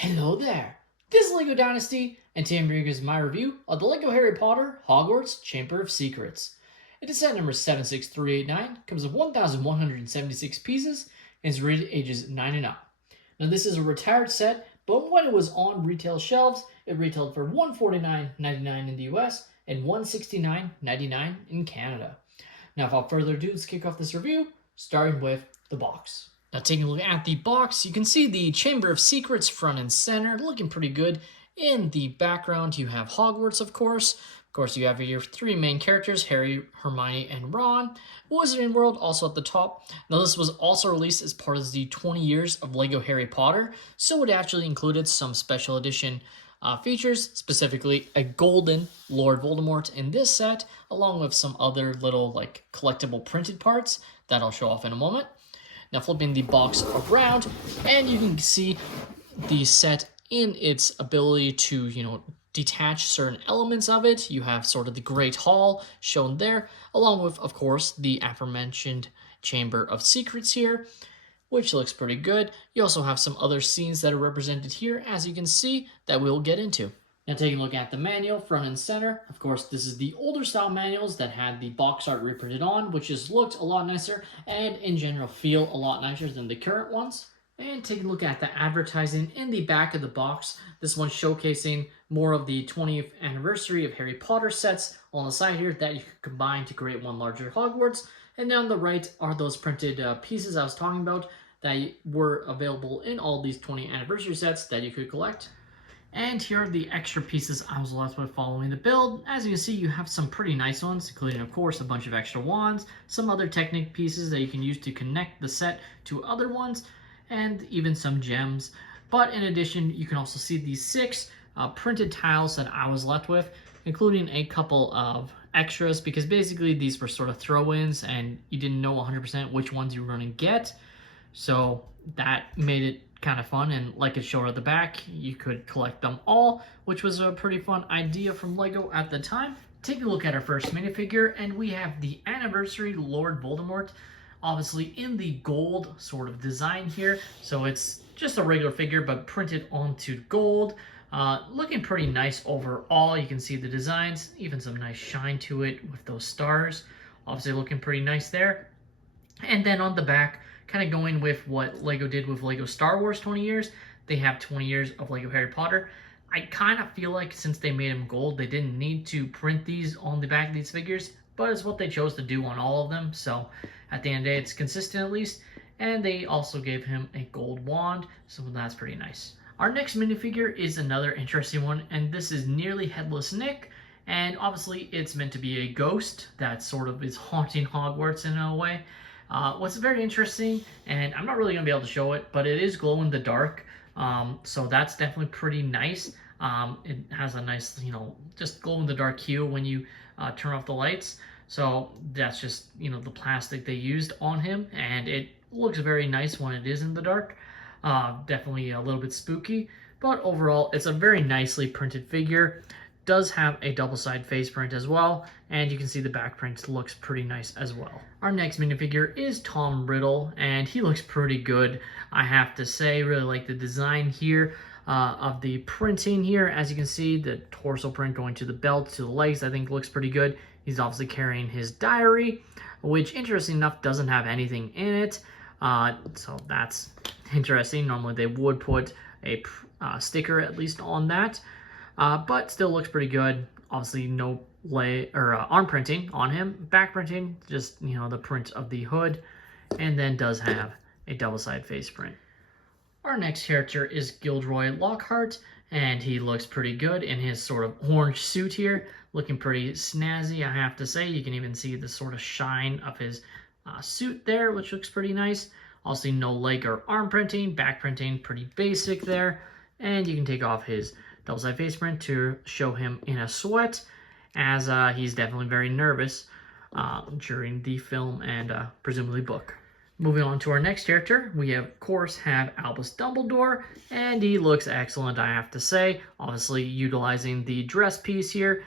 Hello there! This is LEGO Dynasty, and today I'm bringing you my review of the LEGO Harry Potter Hogwarts Chamber of Secrets. It is set number 76389, comes with 1,176 pieces, and is rated ages 9 and up. Now this is a retired set, but when it was on retail shelves, it retailed for $149.99 in the US and $169.99 in Canada. Now without further ado, let's kick off this review, starting with the box. Now taking a look at the box, you can see the Chamber of Secrets front and center, looking pretty good. In the background, you have Hogwarts, of course. Of course, you have your three main characters, Harry, Hermione, and Ron. Wizarding World also at the top. Now this was also released as part of the 20 years of LEGO Harry Potter, so it actually included some special edition features, specifically a golden Lord Voldemort in this set, along with some other little collectible printed parts that I'll show off in a moment. Now flipping the box around, and you can see the set in its ability to, detach certain elements of it. You have sort of the Great Hall shown there, along with, of course, the aforementioned Chamber of Secrets here, which looks pretty good. You also have some other scenes that are represented here, as you can see, that we'll get into. Now taking a look at the manual, front and center, of course this is the older style manuals that had the box art reprinted on, which just looked a lot nicer and in general feel a lot nicer than the current ones. And taking a look at the advertising in the back of the box, this one showcasing more of the 20th anniversary of Harry Potter sets on the side here that you can combine to create one larger Hogwarts. And down the right are those printed pieces I was talking about that were available in all these 20th anniversary sets that you could collect. And here are the extra pieces I was left with following the build. As you can see, you have some pretty nice ones, including, of course, a bunch of extra wands, some other Technic pieces that you can use to connect the set to other ones, and even some gems. But in addition, you can also see these 6 printed tiles that I was left with, including a couple of extras, because basically these were sort of throw-ins and you didn't know 100% which ones you were going to get. So that made it kind of fun, and like it showed at the back, you could collect them all, which was a pretty fun idea from LEGO at the time. Take a look at our first minifigure, and we have the Anniversary Lord Voldemort, obviously in the gold sort of design here. So it's just a regular figure, but printed onto gold. Looking pretty nice overall. You can see the designs, even some nice shine to it with those stars. Obviously looking pretty nice there. And then on the back, kind of going with what LEGO did with LEGO Star Wars 20 years, they have 20 years of LEGO Harry Potter. I kind of feel like since they made them gold, they didn't need to print these on the back of these figures, but it's what they chose to do on all of them. So at the end of the day, it's consistent at least. And they also gave him a gold wand, so that's pretty nice. Our next minifigure is another interesting one, and this is Nearly Headless Nick. And obviously it's meant to be a ghost that sort of is haunting Hogwarts in a way. What's very interesting, and I'm not really going to be able to show it, but it is glow in the dark, so that's definitely pretty nice. It has a nice, just glow in the dark hue when you turn off the lights, so that's just, the plastic they used on him, and it looks very nice when it is in the dark. Definitely a little bit spooky, but overall it's a very nicely printed figure. Does have a double-side face print as well, and you can see the back print looks pretty nice as well. Our next minifigure is Tom Riddle, and he looks pretty good, I have to say. Really like the design here of the printing here. As you can see, the torso print going to the belt, to the legs, I think looks pretty good. He's obviously carrying his diary, which, interesting enough, doesn't have anything in it, so that's interesting. Normally they would put a sticker at least on that. But still looks pretty good. Obviously no arm printing on him. Back printing, just, the print of the hood. And then does have a double-side face print. Our next character is Gilderoy Lockhart, and he looks pretty good in his sort of orange suit here. Looking pretty snazzy, I have to say. You can even see the sort of shine of his suit there, which looks pretty nice. Also no leg or arm printing. Back printing, pretty basic there. And you can take off his double-side face print to show him in a sweat, as he's definitely very nervous during the film and presumably book. Moving on to our next character, we of course have Albus Dumbledore, and he looks excellent, I have to say. Obviously utilizing the dress piece here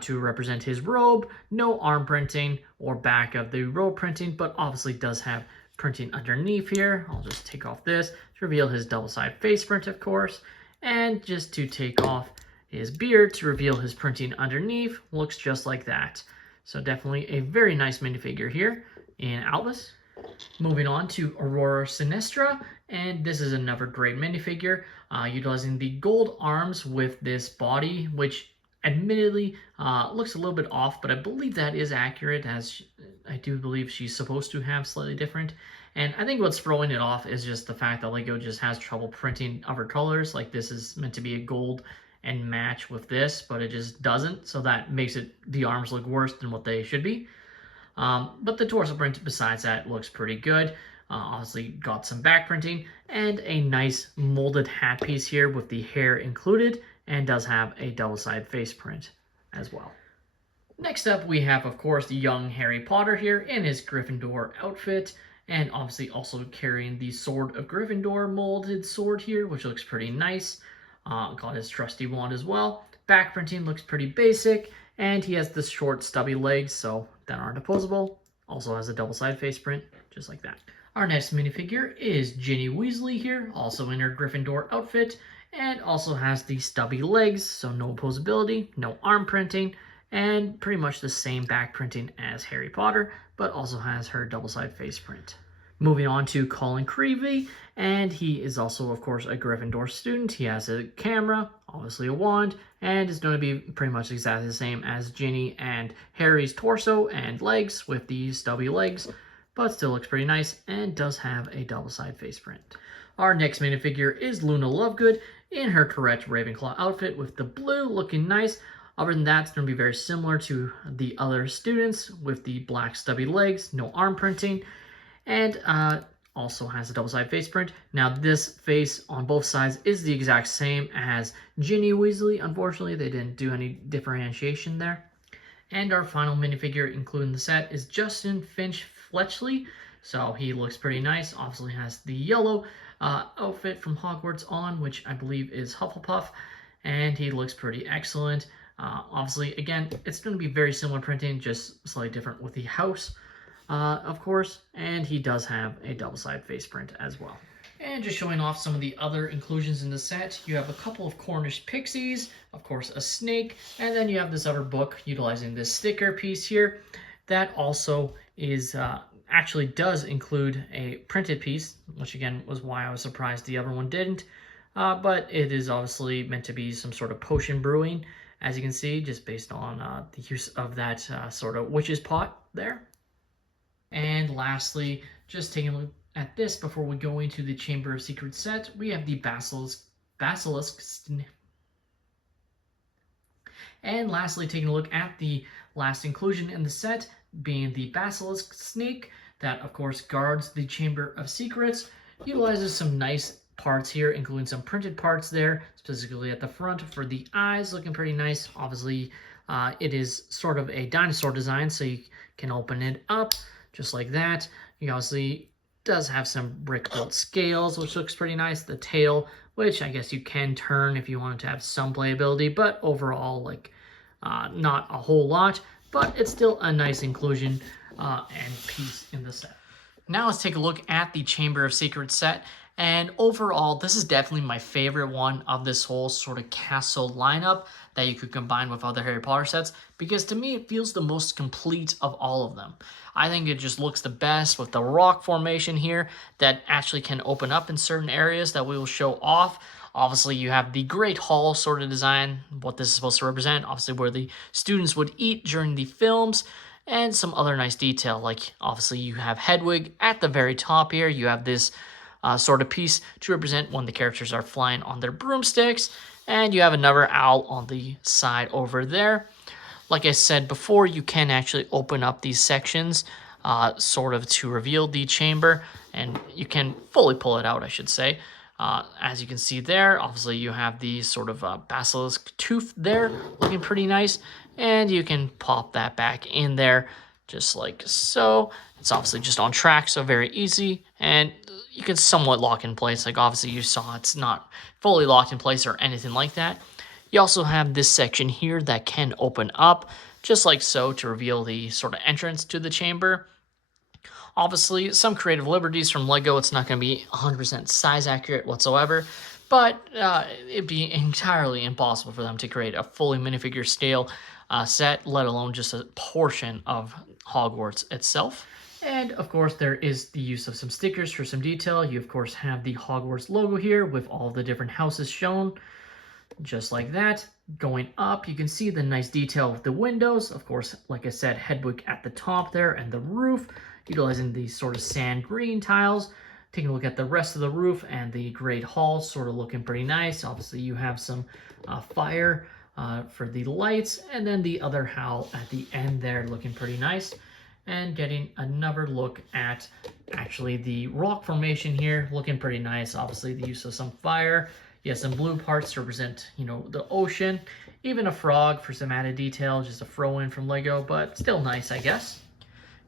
to represent his robe. No arm printing or back of the robe printing, but obviously does have printing underneath here. I'll just take off this to reveal his double-side face print, of course. And just to take off his beard to reveal his printing underneath, looks just like that. So definitely a very nice minifigure here in Albus. Moving on to Aurora Sinistra, and this is another great minifigure, utilizing the gold arms with this body, which admittedly looks a little bit off, but I believe that is accurate, as I do believe she's supposed to have slightly different. And I think what's throwing it off is just the fact that LEGO just has trouble printing other colors. Like, this is meant to be a gold and match with this, but it just doesn't, so that makes the arms look worse than what they should be. But the torso print besides that looks pretty good. Obviously got some back printing and a nice molded hat piece here with the hair included, and does have a double-side face print as well. Next up we have, of course, the young Harry Potter here in his Gryffindor outfit, and obviously also carrying the Sword of Gryffindor molded sword here, which looks pretty nice. Got his trusty wand as well. Back printing looks pretty basic, and he has the short stubby legs, so that aren't opposable. Also has a double-side face print, just like that. Our next minifigure is Ginny Weasley here, also in her Gryffindor outfit, and also has the stubby legs, so no opposability, no arm printing, and pretty much the same back printing as Harry Potter, but also has her double-side face print. Moving on to Colin Creevey, and he is also, of course, a Gryffindor student. He has a camera, obviously a wand, and is going to be pretty much exactly the same as Ginny and Harry's torso and legs with the stubby legs, but still looks pretty nice and does have a double-side face print. Our next minifigure is Luna Lovegood in her correct Ravenclaw outfit with the blue, looking nice. Other than that, it's going to be very similar to the other students with the black stubby legs, no arm printing, and also has a double-side face print. Now, this face on both sides is the exact same as Ginny Weasley. Unfortunately, they didn't do any differentiation there. And our final minifigure including the set is Justin Finch Fletchley. So he looks pretty nice. Obviously has the yellow outfit from Hogwarts on, which I believe is Hufflepuff. And he looks pretty excellent. Obviously, again, it's going to be very similar printing, just slightly different with the house. Of course, and he does have a double-side face print as well. And just showing off some of the other inclusions in the set, you have a couple of Cornish pixies, of course a snake, and then you have this other book utilizing this sticker piece here that also is actually does include a printed piece, which again was why I was surprised the other one didn't, but it is obviously meant to be some sort of potion brewing, as you can see, just based on the use of that sort of witch's pot there. And lastly, just taking a look at this before we go into the Chamber of Secrets set, we have the Basilisk. And lastly, taking a look at the last inclusion in the set, being the Basilisk Snake, that of course guards the Chamber of Secrets, utilizes some nice parts here, including some printed parts there, specifically at the front for the eyes, looking pretty nice. Obviously, it is sort of a dinosaur design, so you can open it up just like that. You obviously does have some brick-built scales, which looks pretty nice. The tail, which I guess you can turn if you wanted to have some playability, but overall, like, not a whole lot. But it's still a nice inclusion and piece in the set. Now let's take a look at the Chamber of Secrets set. And overall, this is definitely my favorite one of this whole sort of castle lineup that you could combine with other Harry Potter sets, because to me it feels the most complete of all of them. I think it just looks the best with the rock formation here that actually can open up in certain areas that we will show off. Obviously, you have the Great Hall sort of design, what this is supposed to represent, obviously where the students would eat during the films, and some other nice detail, like obviously you have Hedwig at the very top here. You have this sort of piece to represent when the characters are flying on their broomsticks, and you have another owl on the side over there. Like I said before, you can actually open up these sections sort of to reveal the chamber, and you can fully pull it out, I should say. As you can see there, obviously you have the sort of basilisk tooth there, looking pretty nice, and you can pop that back in there just like so. It's obviously just on track, so very easy, and you can somewhat lock in place. Like obviously you saw it's not fully locked in place or anything like that. You also have this section here that can open up just like so to reveal the sort of entrance to the chamber. Obviously, some creative liberties from LEGO. It's not going to be 100% size accurate whatsoever, but it'd be entirely impossible for them to create a fully minifigure scale set, let alone just a portion of Hogwarts itself. And of course, there is the use of some stickers for some detail. You of course have the Hogwarts logo here with all the different houses shown, just like that. Going up, you can see the nice detail of the windows. Of course, like I said, Hedwig at the top there and the roof, utilizing these sort of sand green tiles. Taking a look at the rest of the roof and the Great Hall, sort of looking pretty nice. Obviously, you have some fire for the lights, and then the other howl at the end there, looking pretty nice. And getting another look at actually the rock formation here, looking pretty nice. Obviously, the use of some fire. You have some blue parts to represent, the ocean. Even a frog for some added detail, just a throw-in from Lego, but still nice, I guess.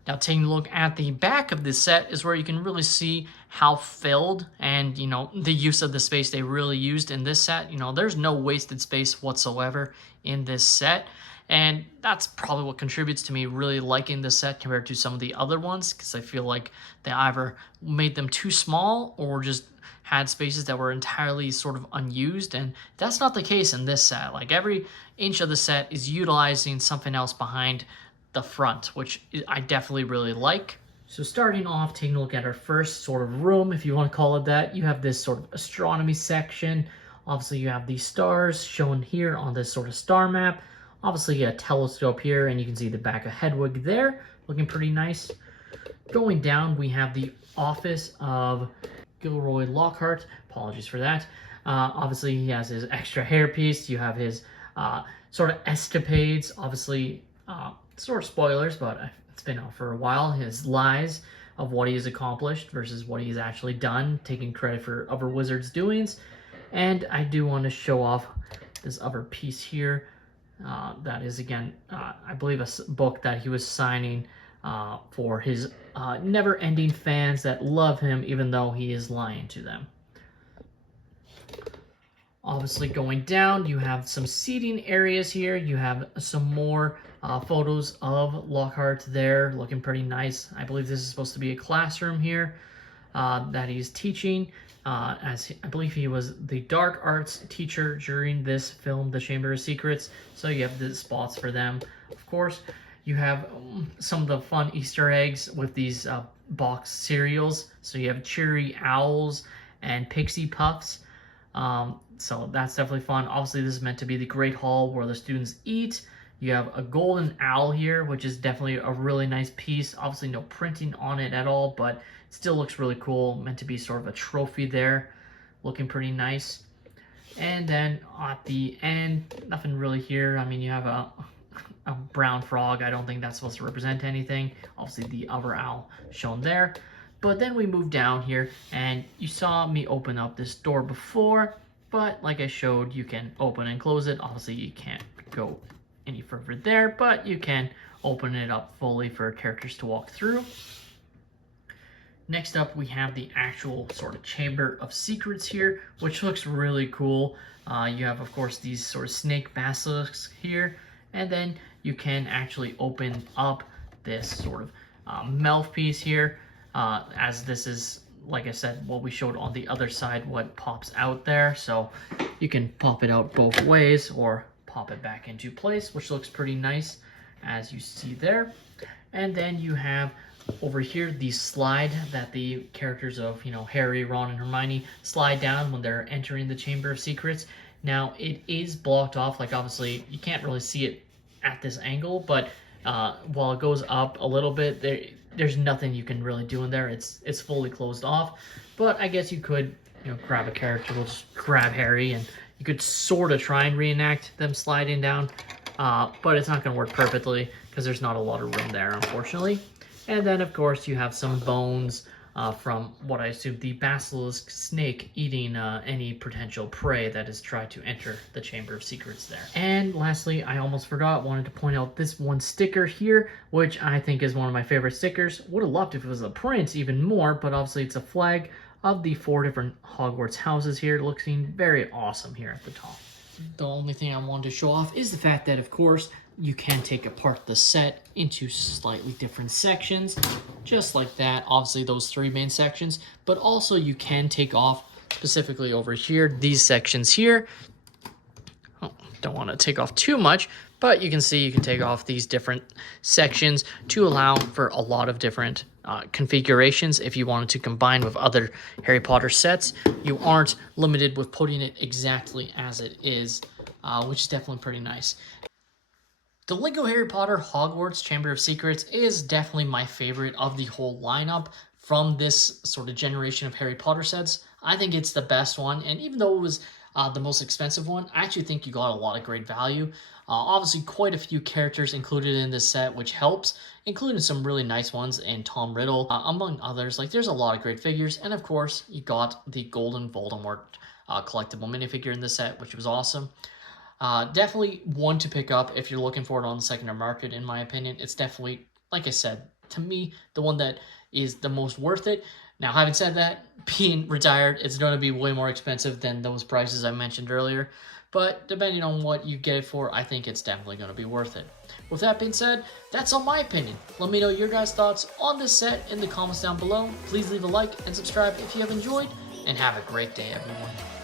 Now, taking a look at the back of this set is where you can really see how filled and, the use of the space they really used in this set. There's no wasted space whatsoever in this set. And that's probably what contributes to me really liking this set compared to some of the other ones, because I feel like they either made them too small or just had spaces that were entirely sort of unused, and that's not the case in this set. Like, every inch of the set is utilizing something else behind the front, which I definitely really like. So starting off, taking a look at our first sort of room, if you want to call it that, you have this sort of astronomy section. Obviously, you have these stars shown here on this sort of star map. Obviously, a telescope here, and you can see the back of Hedwig there, looking pretty nice. Going down, we have the office of Gilroy Lockhart. Apologies for that. Obviously, he has his extra hairpiece. You have his sort of escapades. Obviously, sort of spoilers, but it's been out for a while. His lies of what he has accomplished versus what he's actually done, taking credit for other wizards' doings. And I do want to show off this other piece here. That is, again, I believe a book that he was signing for his never-ending fans that love him even though he is lying to them. Obviously, going down, you have some seating areas here. You have some more photos of Lockhart there, looking pretty nice. I believe this is supposed to be a classroom here that he's teaching. As I believe he was the dark arts teacher during this film, The Chamber of Secrets. So you have the spots for them. Of course, you have some of the fun Easter eggs with these box cereals. So you have Cheery Owls and Pixie Puffs. So that's definitely fun. Obviously, this is meant to be the Great Hall where the students eat. You have a golden owl here, which is definitely a really nice piece. Obviously, no printing on it at all, but it still looks really cool. Meant to be sort of a trophy there. Looking pretty nice. And then at the end, nothing really here. I mean, you have a brown frog. I don't think that's supposed to represent anything. Obviously, the other owl shown there. But then we move down here, and you saw me open up this door before, but like I showed, you can open and close it. Obviously, you can't go any further there, but you can open it up fully for characters to walk through. Next up, we have the actual sort of Chamber of Secrets here, which looks really cool. You have, of course, these sort of snake basilisks here, and then you can actually open up this sort of mouthpiece here, as this is, like I said, what we showed on the other side, what pops out there. So you can pop it out both ways or pop it back into place, which looks pretty nice, as you see there. And then you have over here the slide that the characters of, Harry, Ron, and Hermione slide down when they're entering the Chamber of Secrets. Now, it is blocked off. Like, obviously, you can't really see it at this angle, but while it goes up a little bit, there's nothing you can really do in there. It's fully closed off. But I guess you could, grab a character. We'll just grab Harry, and you could sort of try and reenact them sliding down. But it's not going to work perfectly because there's not a lot of room there, unfortunately. And then, of course, you have some bones from what I assume the basilisk snake eating any potential prey that has tried to enter the Chamber of Secrets there. And lastly, I almost forgot, wanted to point out this one sticker here, which I think is one of my favorite stickers. Would have loved if it was a print even more, but obviously it's a flag of the 4 different Hogwarts houses here, looking very awesome here at the top. The only thing I wanted to show off is the fact that, of course, you can take apart the set into slightly different sections, just like that. Obviously, those 3 main sections, but also you can take off specifically over here, these sections here. Oh, don't want to take off too much, but you can see you can take off these different sections to allow for a lot of different configurations. If you wanted to combine with other Harry Potter sets, you aren't limited with putting it exactly as it is, which is definitely pretty nice. The LEGO Harry Potter Hogwarts Chamber of Secrets is definitely my favorite of the whole lineup from this sort of generation of Harry Potter sets. I think it's the best one, and even though it was the most expensive one, I actually think you got a lot of great value. Obviously, quite a few characters included in this set, which helps, including some really nice ones and Tom Riddle, among others. Like, there's a lot of great figures, and of course, you got the Golden Voldemort collectible minifigure in this set, which was awesome. Definitely one to pick up if you're looking for it on the secondary market, in my opinion. It's definitely, like I said, to me, the one that is the most worth it. Now, having said that, being retired, it's going to be way more expensive than those prices I mentioned earlier. But depending on what you get it for, I think it's definitely going to be worth it. With that being said, that's all my opinion. Let me know your guys' thoughts on this set in the comments down below. Please leave a like and subscribe if you have enjoyed, and have a great day, everyone.